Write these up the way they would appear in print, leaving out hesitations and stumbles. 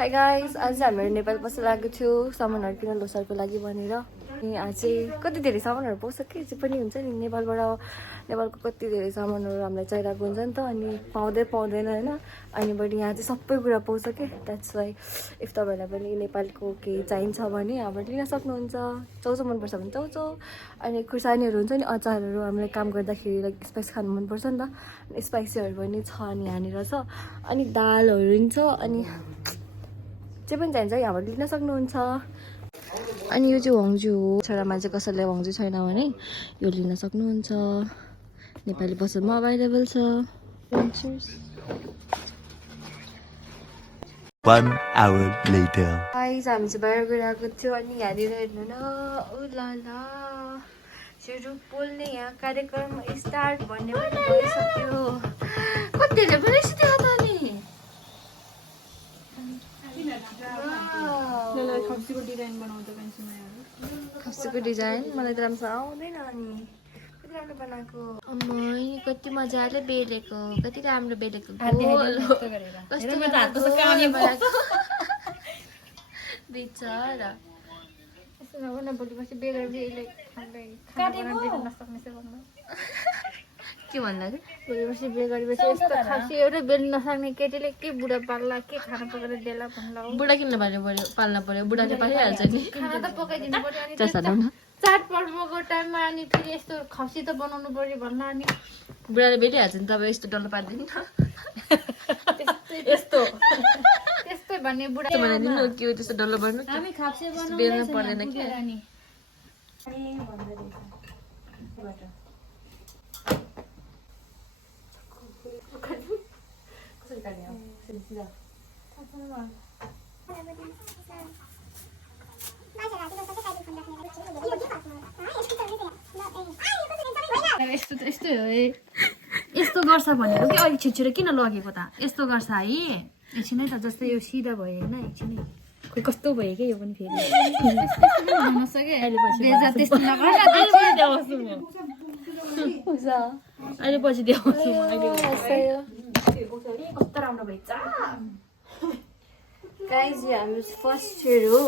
High guys, आज हामीहरू नेपाल बस्न लागेको थियो सामानहरू किन लोसारको लागि भनेर। अनि आज चाहिँ कति धेरै सामानहरू पाउँछ के चाहिँ पनि हुन्छ नि, नेपालको कति धेरै सामानहरू हामीलाई चाहिरहेको हुन्छ नि त, अनि पाउँदैन होइन। अनि बढी यहाँ चाहिँ सबै कुरा पाउँछ के, द्याट्स वाइ इफ तपाईँहरूलाई पनि नेपालको केही चाहिन्छ भने यहाँबाट लिन सक्नुहुन्छ। चाउचाउ मनपर्छ भने चाउचाउ, अनि खुर्सानीहरू हुन्छ नि, अचारहरू हामीलाई काम गर्दाखेरि लाइक स्पाइस खानु मनपर्छ नि त, स्पाइसीहरू पनि छ अनि यहाँनिर छ। अनि दालहरू पनि छ, अनि जे पनि चाहिन्छ यहाँबाट लिन सक्नुहुन्छ। अनि यो चाहिँ वाङ्जु हो, छेडामा चाहिँ कसैले वाङ्जु छैन भने यो लिन सक्नुहुन्छ, नेपाली पसलमा अभाइलेबल छ। 1 hour later. गाइस, हामी चाहिँ बाहिर गइरहेको थियो अनि यहाँनिर हेर्नु न, उलाला छिटो बोल्ने यहाँ कार्यक्रम स्टार्ट भन्ने पनि भइसक्यो। कतिले पनि सिधै त नि खप्सीको डिजाइन मलाई त राम्रो आउँदैन, अनि कति राम्रो बनाएको, अम्मै कति मजाले बेलेको, कति राम्रो बेलेको बिचरा। के भन्दा भोलिपर्सि बिहे गरेपछि यस्तो खासी एउटै बेल्न नसक्ने केटीले के बुढा पाल्ला, के खाना पकाएर देला भन्ला हो। बुढा किन्न पाल्न पर्यो, बुढाले पालिहाल्छ नि। खाना त पकाइदिनु पर्यो, अनि चाडपर्वको टाइममा अनि फेरि यस्तो खसी त बनाउनु पर्यो भन्ला, अनि बुढाले बेलिहाल्छ नि, तपाईँ यस्तो डल्लो पारिदिनु न यस्तो त्यस्तै भन्ने बुढा बनाइदिनु के हो त्यस्तो डल्लो पर्नु, हामी खाप्से बेल्न पर्दैन कि। यस्तै हो है, यस्तो गर्छ भनेर कि अलिक छिटो किन लगेको त, यस्तो गर्छ है एकछिनै त, जस्तै यो सिधा भयो होइन, एकछिनै खोइ कस्तो भयो क्या यो पनि फेरि अहिले पछि देखाउँछु कस्तो राम्रो भएछ। गाइस, यो हाम्रो फर्स्ट सेयर हो,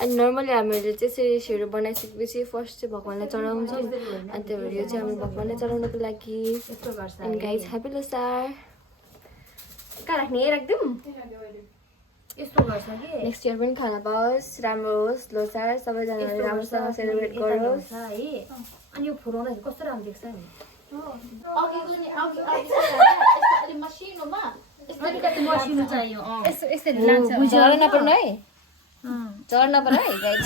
अनि नर्मली हामीले चाहिँ यसरी सेयर बनाइसकेपछि फर्स्ट चाहिँ भगवान्लाई चढाउँछौँ, अनि त्यही भएर यो चाहिँ हाम्रो भगवान्लाई चढाउनको लागि। यस्तो गर्छ अनि गाइस, ह्यापी लोसार। कहाँ राख्ने राखिदिउँ, यस्तो गर्छ कि नेक्स्ट इयर पनि खाना पाओस्, राम्रो होस्, लोसार सबैजनाले राम्रोसँग सेलिब्रेट गरोस् है। अनि यो फुलाउँदाखेरि कस्तो राम्रो देख्छ नि, मसिनो चाहियो झर नपर्नु है, झर नपर्नु है गाइस।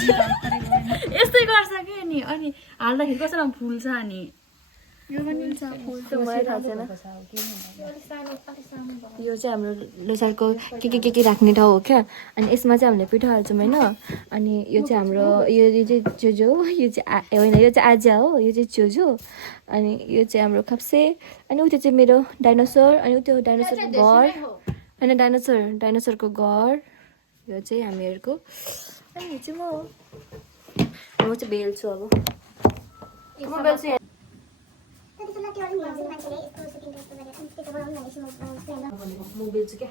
यस्तै गर्छ कि अनि हाल्दाखेरि कस्तो राम्रो फुल्छ, अनि यो पनि छ फुल त मलाई थाहा छैन। यो चाहिँ हाम्रो लोसारको के राख्ने ठाउँ हो क्या, अनि यसमा चाहिँ हामीले पिठो हाल्छौँ होइन। अनि यो चाहिँ हाम्रो यो चाहिँ चोजो हो, यो चाहिँ होइन, यो चाहिँ आजा हो, यो चाहिँ चोजो, अनि यो चाहिँ हाम्रो खप्से, अनि उयो चाहिँ मेरो डाइनोसर, अनि त्यो डाइनोसरको घर होइन, डाइनोसरको घर, यो चाहिँ हामीहरूको। अनि यो चाहिँ म चाहिँ बेल्छु, अब म बेल्छु। म बेल्छु क्या,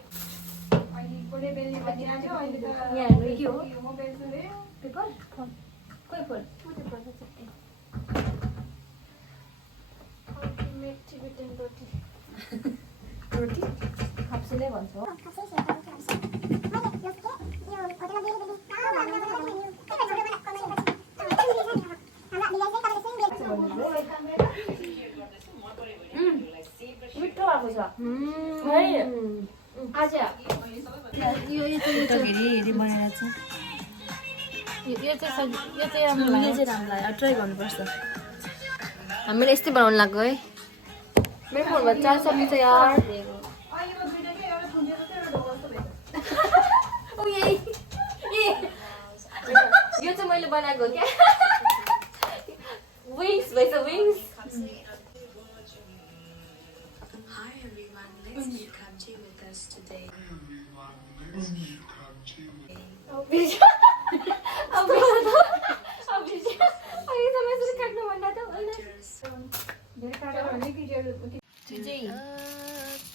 रोटी खप्सी नै भन्छ हो। मिठो भएको छ आज यो बनाएर छ, यो चाहिँ राम्रो लाग्यो, ट्राई गर्नुपर्छ। हामीले यस्तै बनाउनु लाग्यो है, मेरो फोनमा चार्ज सकिन्छ यार। यो चाहिँ मैले बनाएको क्या, विङ्स भएछ, विङ्स।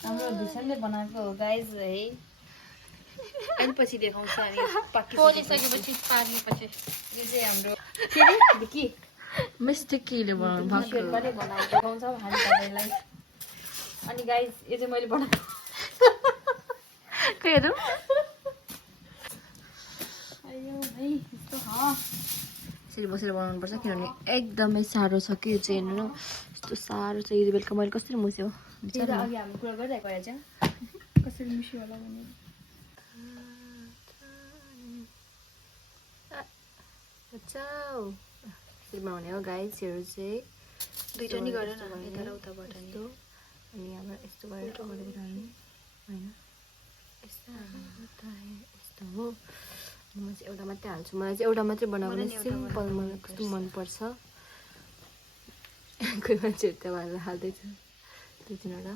हाम्रो भिसनले बनाएको हो गाइज है। अनि पछि देखाउँछ अनि पोलिसकेपछि पार्नेपछि यो चाहिँ हाम्रो फेरि के मिस्टेकीले बनाउनु भएको मिसहरूले बनाएर देखाउँछौँ हामी तपाईँलाई अनि गाइस यो चाहिँ मैले बनाएको खै हेरौँ आयो भाइ यस्तो यसरी बसेर बनाउनुपर्छ किनभने एकदमै साह्रो छ कि यो चाहिँ हेर्नु न यस्तो साह्रो छ यो बेलुका मैले कसरी मुस्यो त्यही त अघि हामी कुरा गरिरहेको रहेछ कसरी मिस्यो होला भने यसरी बनाउने हो गाइसहरू चाहिँ दुईटा नि गर न यता र उताबाट नि अनि यहाँबाट यस्तो गरेर अगाडिबाट हाल्ने होइन यस्तो यस्तो हो म चाहिँ एउटा मात्रै हाल्छु मलाई चाहिँ एउटा मात्रै बनाएको सिम्पल मलाई कस्तो मनपर्छ कोही मान्छेहरू त उहाँलाई हाल्दैछ दुई तिनवटा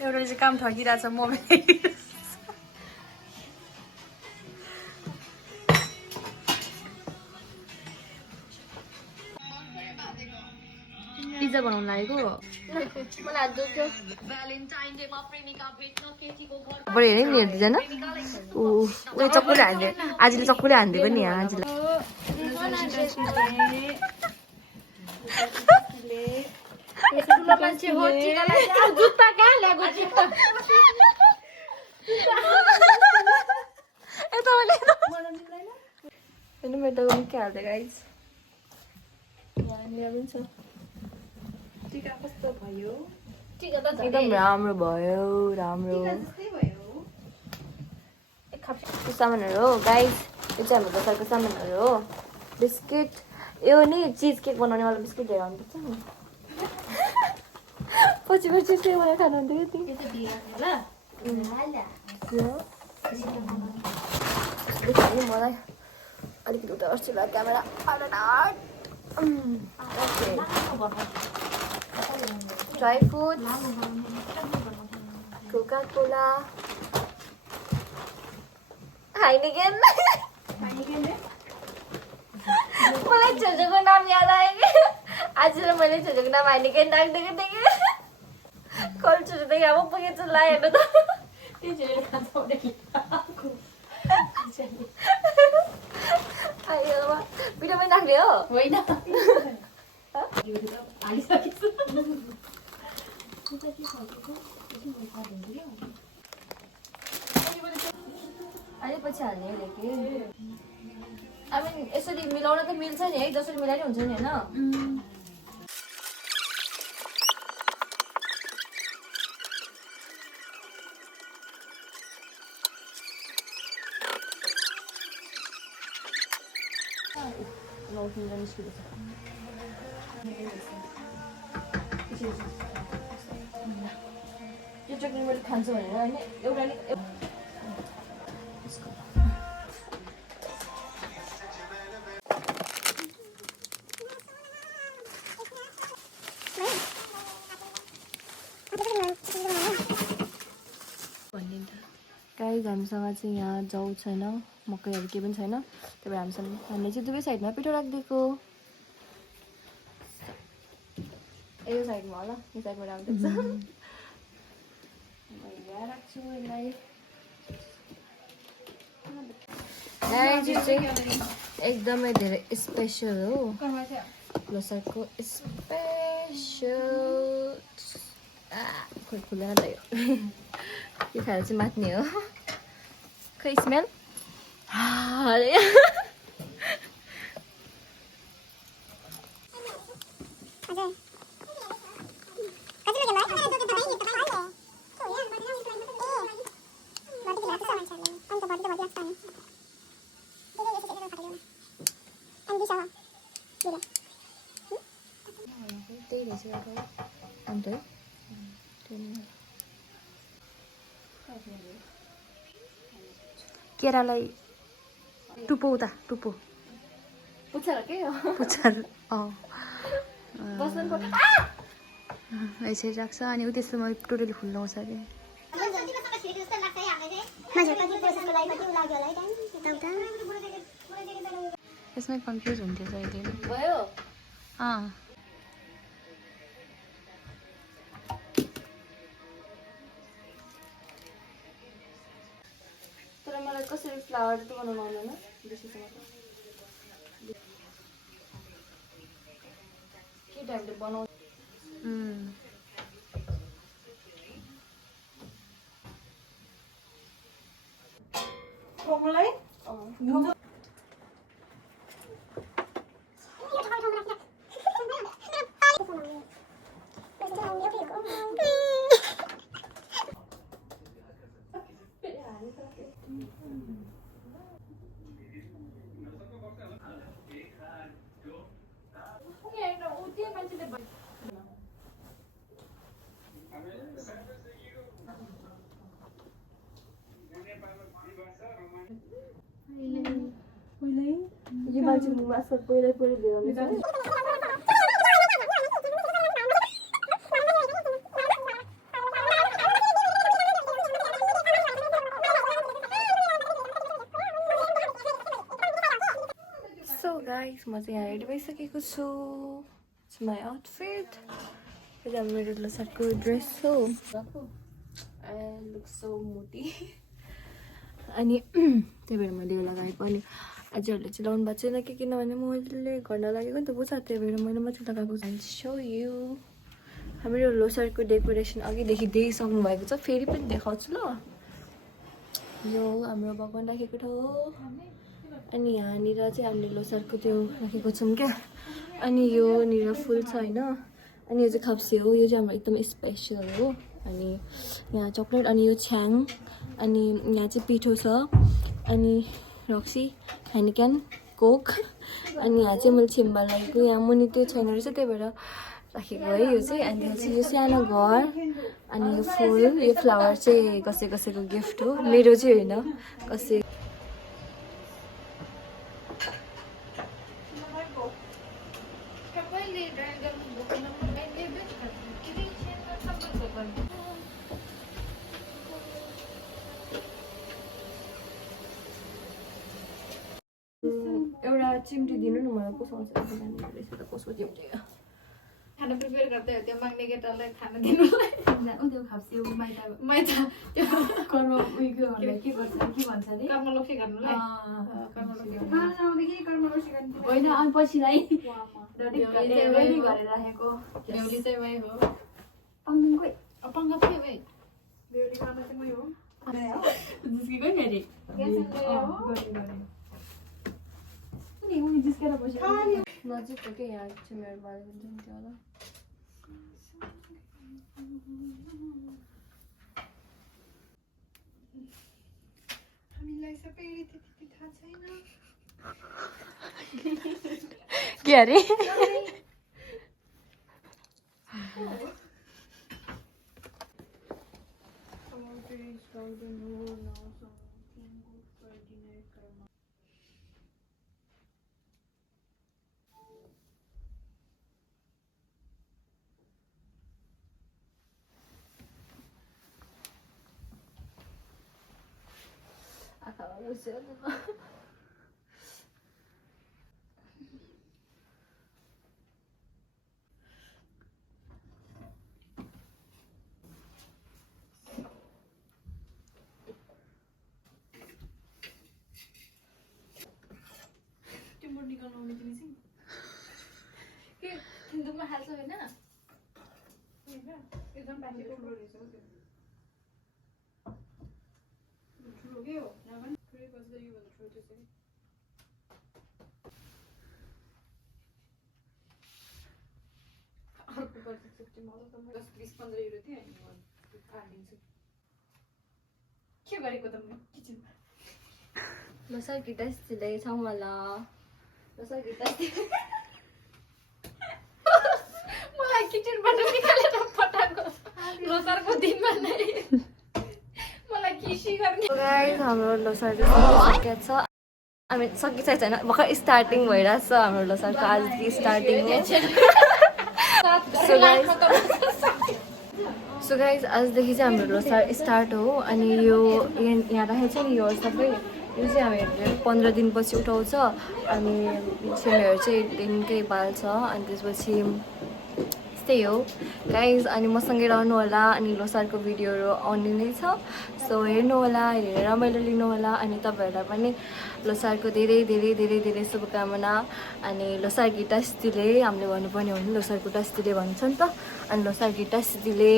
एउटा चाहिँ काम ठगिरहेछ मोबाइल पिज्जा बनाउनु लागेको बढी हेरेँ नि हेर्दैदैन उयो चक्कुले हान्दियो आजीले चक्कुले हानिदिएको नि यहाँ आजीलाई ठुलो मान्छे हो जुत्ता कहाँ ल्याएको जुत्ता होइन मेरो त के हाल्दै गाइस टिका कस्तो भयो एकदम राम्रो भयो राम्रो त्यो सामानहरू हो गाइस यो चाहिँ हाम्रो दोकानको सामानहरू हो बिस्किट यो नि चिज केक बनाउनेवाला बिस्किट लिएर आउनुपर्छ नि पछि पछि केक बनाएर खानुहुन्थ्यो कि मलाई अलिकति उता गर्छु ल camera dry fruit coca cola Heineken मलाई छोरीको नाम याद आयो कि आज मैले छोरीको नाम हाइनिकेन राखिदिएको थिएँ कि कल छोरीदेखि अब पुगेछु ल हेर्नु त भिडियो पनि राख्ने हो होइन अहिले पछि हाल्ने कि आई मिन यसरी मिलाउन त मिल्छ नि है जसरी मिलाइ हुन्छ नि होइन यो चटनी मैले खान्छु भनेर होइन एउटा नि गाइस हामीसँग चाहिँ यहाँ जाउ छैन मकैहरू केही पनि छैन त्यही भएर हामीसँग हामीले चाहिँ दुवै साइडमा पिठो राखिदिएको यो साइडमा होला यो साइडमा राख्दैछ राख्छु यसलाई एकदमै धेरै स्पेसल हो लोसारको स्पेसल खोइ खुला त यो खाएर चाहिँ मात्ने हो खै स्मेल अन्त केरालाई टुप्पो उता टुप्पो पुच्छर के हो पुच्छर बस्नु यसरी राख्छ अनि उ त्यसमा टोटली फुल लाउँछ अरे यसमै कन्फ्युज हुन्थ्यो जहिले भयो तर मलाई कसरी फ्लावर त बनाउनु आउँदैन बेसीसँग के टाइपले बनाउ यो मान्छे मुखमा आजकल पहिल्यै लिएर आउँछ सो गाइस म चाहिँ यहाँ रेडी भइसकेको छु इट्स माई आउटफिट यो मेरो लोसारको ड्रेस हो एन्ड लुक सो मोटी अनि त्यही भएर मैले यो लगाएको अनि आजहरूले चाहिँ लाउनु भएको छैन कि किनभने मैले गर्न लागेको नि त बुझ्छ त्यही भएर मैले मात्रै लगाएको सो यो हाम्रो लोसारको डेकोरेसन अघिदेखि देखिसक्नु भएको छ फेरि पनि देखाउँछु ल यो हाम्रो भगवान् राखेको ठाउँ हो अनि यहाँनिर चाहिँ हामीले लोसारको त्यो राखेको छौँ क्या अनि योनिर फुल छ होइन अनि यो चाहिँ खाप्से हो यो चाहिँ हाम्रो एकदम स्पेसल हो अनि यहाँ चक्लेट अनि यो छ्याङ अनि यहाँ चाहिँ पिठो छ अनि रक्सी हेनिक्यान कोक अनि यहाँ चाहिँ मैले छिम्बा लगेको यहाँ मुनि त्यो छैन रहेछ त्यही भएर राखेको है यो चाहिँ अनि यहाँ चाहिँ यो सानो घर अनि यो फुल यो फ्लावर चाहिँ कसैको गिफ्ट हो मेरो चाहिँ होइन कसै एउटा चिम्टी दिनु न मलाई कसो आउँछ कसको चिम्टी खाना प्रिपेयर गर्दै हो त्यो माग्ने केटालाई खाना दिनुलाई त्यो खाप्से माइता त्यो कर्म उयोको के गर्छ के भन्छ अरे कर्मलोक्षी गर्नुलाई होइन अनि पछिलाई रेडी गरेर राखेको बेहुली चाहिँ मै हो पङ्गुकै अपाङ्ग पनि मै बेहुली गर्न चाहिँ मै हो जिस्केको नि अरे जिस्केर बस्यो नजिक हो कि यहाँ चाहिँ मेरो बाल्कनी जान्थ्यो होला हामीलाई सबै त्यति थाहा छैन के अरे टिम्बर निकाल्नु आउने तिमी चाहिँ के सिन्दुकमा हाल्छ होइन एकदम बाँकी ठुलो रहेछ हो त्यो ठुलो के हो नभन फेरि बस्दा यो भन्दा ठुलो त्यसरी अर्को गर्छ फिफ्टी मलाई त 10-20-15 युरो थियो अनि म काटिदिन्छु के गरेको त म किचनमा Masa kita today sama lah. Masa kita मलाई किचनबाट निकालेर पठाएको लोसारको दिनमा नै मलाई किसी गर्ने। गाइस हाम्रो लोसार सकिएको छ। हामी सकिसकेको छैन, भर्खर स्टार्टिङ भइरहेछ हाम्रो लोसारको आजदेखि स्टार्टिङ हो। सो गाइस आजदेखि चाहिँ हाम्रो लोसार स्टार्ट हो। अनि यो यहाँ राखेको छ नि यो सबै, यो चाहिँ हामीहरूले 15 दिनपछि उठाउँछ। अनि छेमेहरू चाहिँ दिनकै बाल्छ। अनि त्यसपछि त्यस्तै हो गाइज। अनि मसँगै रहनु होला। अनि लोसारको भिडियोहरू आउने नै छ, सो हेर्नु होला, हेरेर रमाइलो लिनु होला। अनि तपाईँहरूलाई पनि लोसारको धेरै धेरै धेरै धेरै शुभकामना। अनि लोसार गिटा सितीले हामीले भन्नुपर्ने हो भने लोसार गुटा सितीले भन्छ नि त। अनि लोसार गिटा सितीले।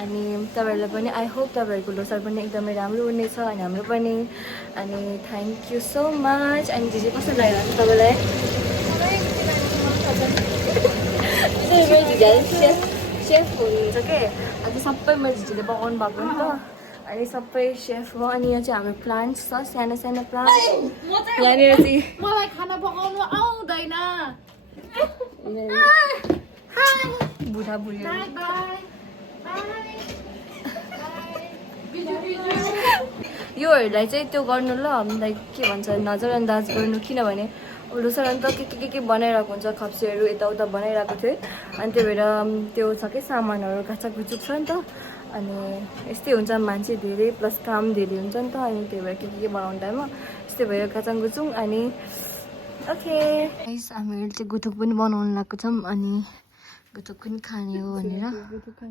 अनि तपाईँहरूलाई पनि आई होप तपाईँहरूको लोसार पनि एकदमै राम्रो हुनेछ अनि हाम्रो पनि। अनि थ्याङ्क यू सो मच। अनि जे कस्तो लागिरहेको छ तपाईँलाई? सेफ हुनुहुन्छ के अझै सबै मैले झिझीले पकाउनु भएको नि त। अनि सबै सेफ हो। अनि यहाँ चाहिँ हाम्रो प्लान्ट्स छ, सानो सानो प्लान्ट। यहाँनिर चाहिँ मलाई खाना पकाउनु आउँदैन। बुढाबुढी योहरूलाई चाहिँ त्यो गर्नु ल, हामीलाई के भन्छ नजरअन्दाज गर्नु। किनभने लोसार अन्त के बनाइरहेको हुन्छ, खप्सीहरू यताउता बनाइरहेको थियो। अनि त्यही भएर त्यो छ कि सामानहरू घाचाघुचुक छ नि त। अनि यस्तै हुन्छ, मान्छे धेरै प्लस काम धेरै हुन्छ नि त। अनि त्यही भएर के बनाउने टाइममा यस्तै भयो घाचाङगुचुङ। अनि ओके गाइस हामीहरू चाहिँ गुथुक पनि बनाउनु लागेको छौँ। अनि गुथुक पनि खाने हो भनेर।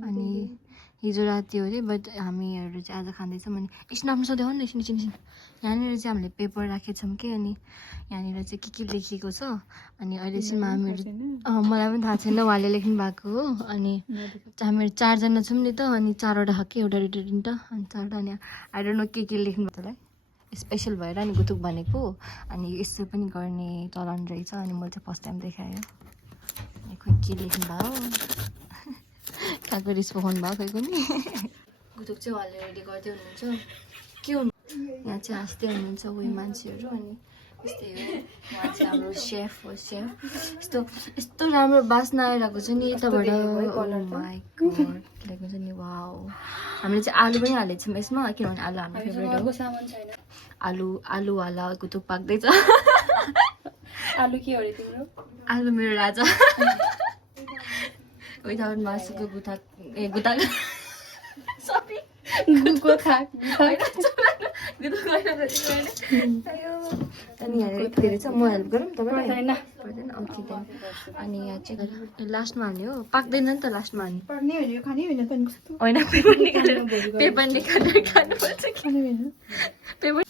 अनि हिजो राति हो अरे, बट हामीहरू चाहिँ आज खाँदैछौँ। अनि एकछिन आफ्नो सधैँ हो नि एकछिन। यहाँनिर चाहिँ हामीले पेपर राखेको छौँ कि। अनि यहाँनिर चाहिँ के लेखेको छ। अनि अहिले चाहिँ हामीहरू मलाई पनि थाहा छैन, उहाँले लेख्नु भएको हो। अनि हामीहरू 4 जना छौँ नि त। अनि 4वटा खाएको एउटा रिटर्न त। अनि 4वटा। अनि आई डोन्ट नो के लेख्नु भएको होला स्पेसल भएर। अनि गुथुक भनेको। अनि यसो पनि गर्ने चलन रहेछ। अनि मैले चाहिँ फर्स्ट टाइम देखायो। अनि खोइ के लेख्नु भयो, कहाँको रिस पकाउनु भयो खोइ पनि। गुथुक चाहिँ उहाँले रेडी गर्दै हुनुहुन्छ। के हुनु यहाँ चाहिँ हाँस्दै हुनुहुन्छ उयो मान्छेहरू। अनि यस्तै हो, उहाँ चाहिँ हाम्रो सेफ हो। यस्तो राम्रो बास्ना आइरहेको छ नि यताबाट। लेखेको छ नि वाउ। हामीले चाहिँ आलु पनि हालेको छौँ यसमा, किनभने आलु हाम्रो फेभरेट हो। आलुवाला गुथुक पाक्दैछ। आलु के हो रे तिम्रो? आलु मेरो राजा। विदाउट मासुको गुथा सरी गुको खाक। अनि यहाँ धेरै छ, म हेल्प गरौँ तपाईँलाई? पर्दैन ओके देन। अनि यहाँ चाहिँ लास्टमा हाल्ने हो, पाक्दैन नि त लास्टमा हाल्ने होइन। पेपर निकालेर खानुपर्छ कि पेपर।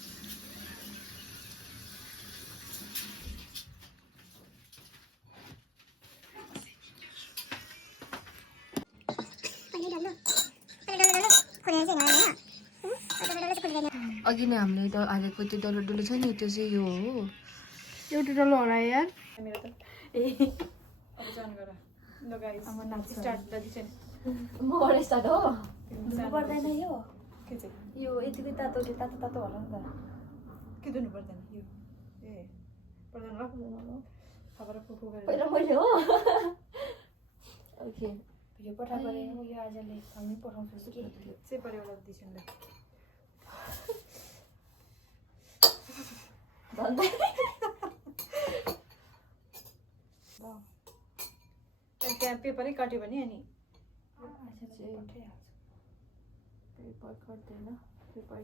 अघि नै हामीले हालेको त्यो डल्लो डल्लो छ नि, त्यो चाहिँ यो हो। एउटा डल्लो होला यार। मेरो त अब जान गर ल गाइस। अब नाच स्टार्ट गर्दै छैन। म गरे स्टार्ट हो। पर्दैन यो के चाहिँ यो यतिकै तातो होला नि त। के दिनु पर्दैन यो? ए पर्दैन ल खबर फुफु गरेर पहिला मैले हो। ओके यो पठा गरे हो। यो आजले हामी पठाउँछु के चाहिँ परिवार दिन्छन् ल। त्यहाँ पेपरै काट्यो भने अनि पेपर कट्दैन। पेपर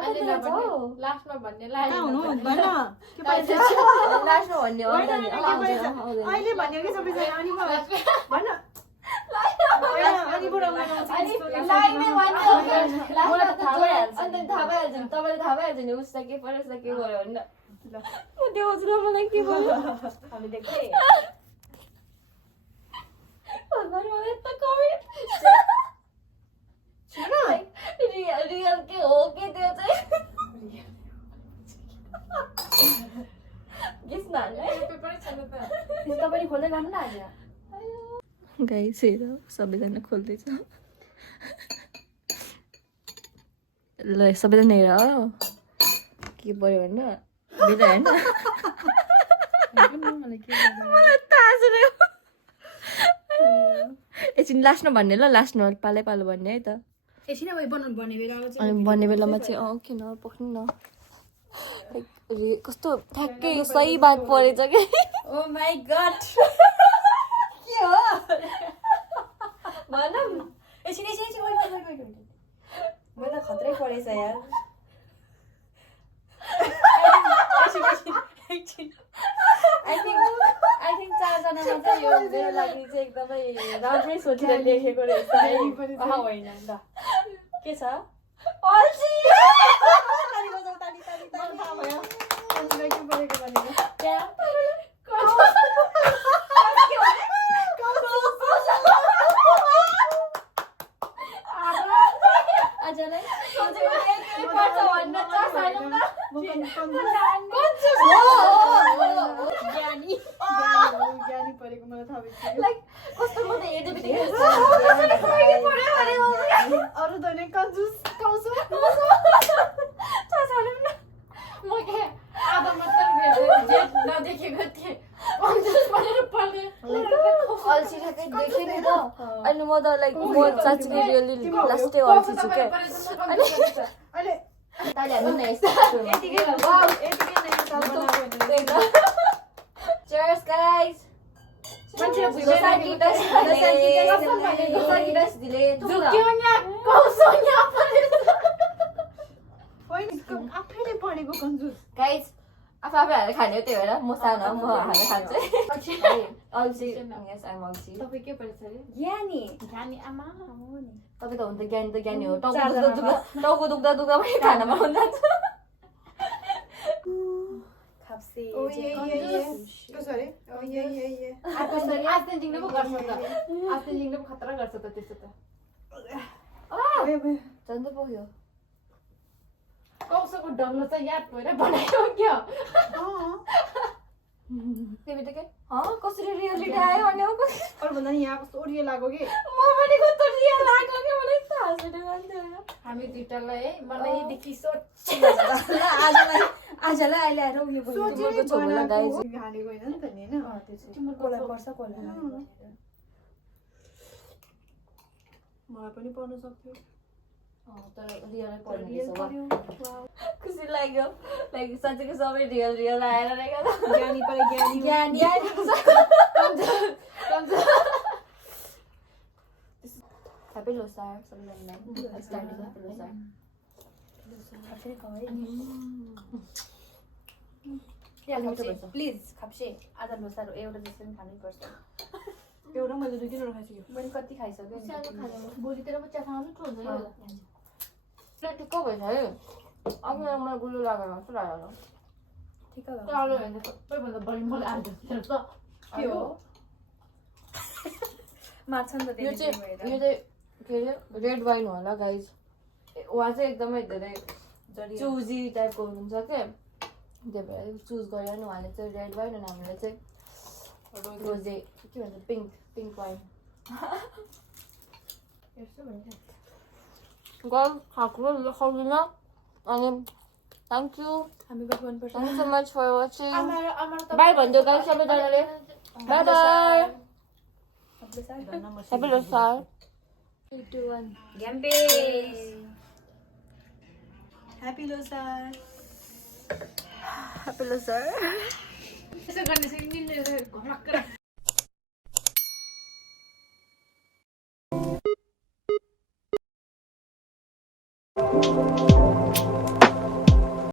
यहाँनिर चाहिँ लास्टमा भन्ने लाग्यो लास्टमा भन्ने अहिले भन्यो कि सबैजना अनि भन थाहा भइहाल्छ नि तपाईँले, थाहा भइहाल्छ नि उसलाई के पर्यो उसलाई के गर्यो भने। म देखाउँछु ल मलाई के भयो। हामी देख्दै भगवान् मलाई यस्तो कमेन्ट रियल के हो के त्यो चाहिँ पेपरै छैन त। तपाईले खोल्दै गर्नु न आज। गाइस हेर सबैजना खोल्दैछ ल सबैजना हेर के पर्यो भन्न बेला होइन मलाई थाहा छैन एकछिन लास्टमा भन्ने ल लास्टमा पालै पालो भन्ने है त एकछिन अब बनाउनु पर्ने बेला अब चाहिँ अनि भन्ने बेलामा चाहिँ किन पक्नु न कस्तो ठ्याक्कै सही बात परेछ कि ओ माई गॉड के हो भनौँ एकछिन म त खतरै परेछ यार आई थिङ्क चारजनामा चाहिँ यो मेरो लागि चाहिँ एकदमै राम्रै सोचेर लेखेको रहेछ है होइन ल के छ अल्छी आजलाई सोचेको के पर्छ भन्न चाह छैन ज्ञानी परेको मलाई थाहा भएको लाइक कस्तो म त हेर्दै बित्तिकै अरू त नै कन्जुस काउँछु म के आधा मात्र नदेखेको थिएँ कन्जुस भनेर पढ्ने अल्छी ठ्याक्कै देखेँ नि त अनि म त लाइक म साँच्चै रियली लास्टै अल्छी छु क्या अहिले ताली हाल्नु न यस्तो यतिकै नै साल बनाएको Cheers, guys! मान्छे दोसा गिटास दिले होइन आफैले पढेको कन्जुस गाइस आफै हालेर खाने हो त्यही भएर म सानो म हालेर खान्छु अल्छी यस आइम अल्छी तपाईँ के परेछ अरे ज्ञानी ज्ञानी आमा तपाईँ त हुन त ज्ञानी हो टाउको दुख्दा पनि खाना बनाउनु जान्छ खाप्से ओ ये सरी ओ ये आस्तेन्जिङले पो गर्छ त आस्तेन्जिङले पो खतरा गर्छ त त्यस्तो त झन् त पुग्यो कौसोको डल्लो चाहिँ याद भएर बनायो क्या त्यो बित्तिकै कसरी रियलिटी आयो भने अरू भन्दा नि यहाँ कस्तो रियल लाग्यो कि म पनि कस्तो रियल लाग्यो कि मलाई थाहा छैन गन्थ्यो हामी दुइटालाई है मनैदेखि सोच आजलाई अहिले आएर उयो सोचेर छोरा गाइज हालेको होइन नि त नि होइन कोलाई पर्छ कोलाई मलाई पनि पढ्न सक्थ्यो तर रियलै पढ्ने खुसी लाग्यो लाइक साँच्चैको सबै रियल आएर ज्ञानी परे ज्ञानी ह्याप्पी लोसार सबैजनालाई स्टार्टिङ ह्याप्पी लोसार प्लिज खाप्से आधा लोसारो एउटा जस्तो पनि खानै पर्छ एउटा मैले 2 किलो खाइसक्यो मैले कति खाइसक्यो भोलितिर म चिया खानु हुन्छ ठिक्क भएछ है अब मलाई गुलो लागेर जस्तो लाग्यो ठिक कालो भने सबैभन्दा बढी मलाई आउँछ के हो माछा नि त यो चाहिँ के अरे रेड वाइन होला गाइज उहाँ चाहिँ एकदमै धेरै चुजी टाइपको हुनुहुन्छ क्या त्यही भएर चुज गरेर नि उहाँले चाहिँ रेड वाइन अनि हामीले चाहिँ रोजे के भन्छ पिङ्क वाइन गर्ल खाएको सक्दिनँ अनि thank you so much for watching bye भनिदियो गाइस सबैजनाले बाई बाई ह्याप्पी लोसार 3 2 1 ग्याम्पे ह्याप्पी लोसार ह्याप्पी लोसार यसो गर्ने चाहिँ निल्ने घमक्क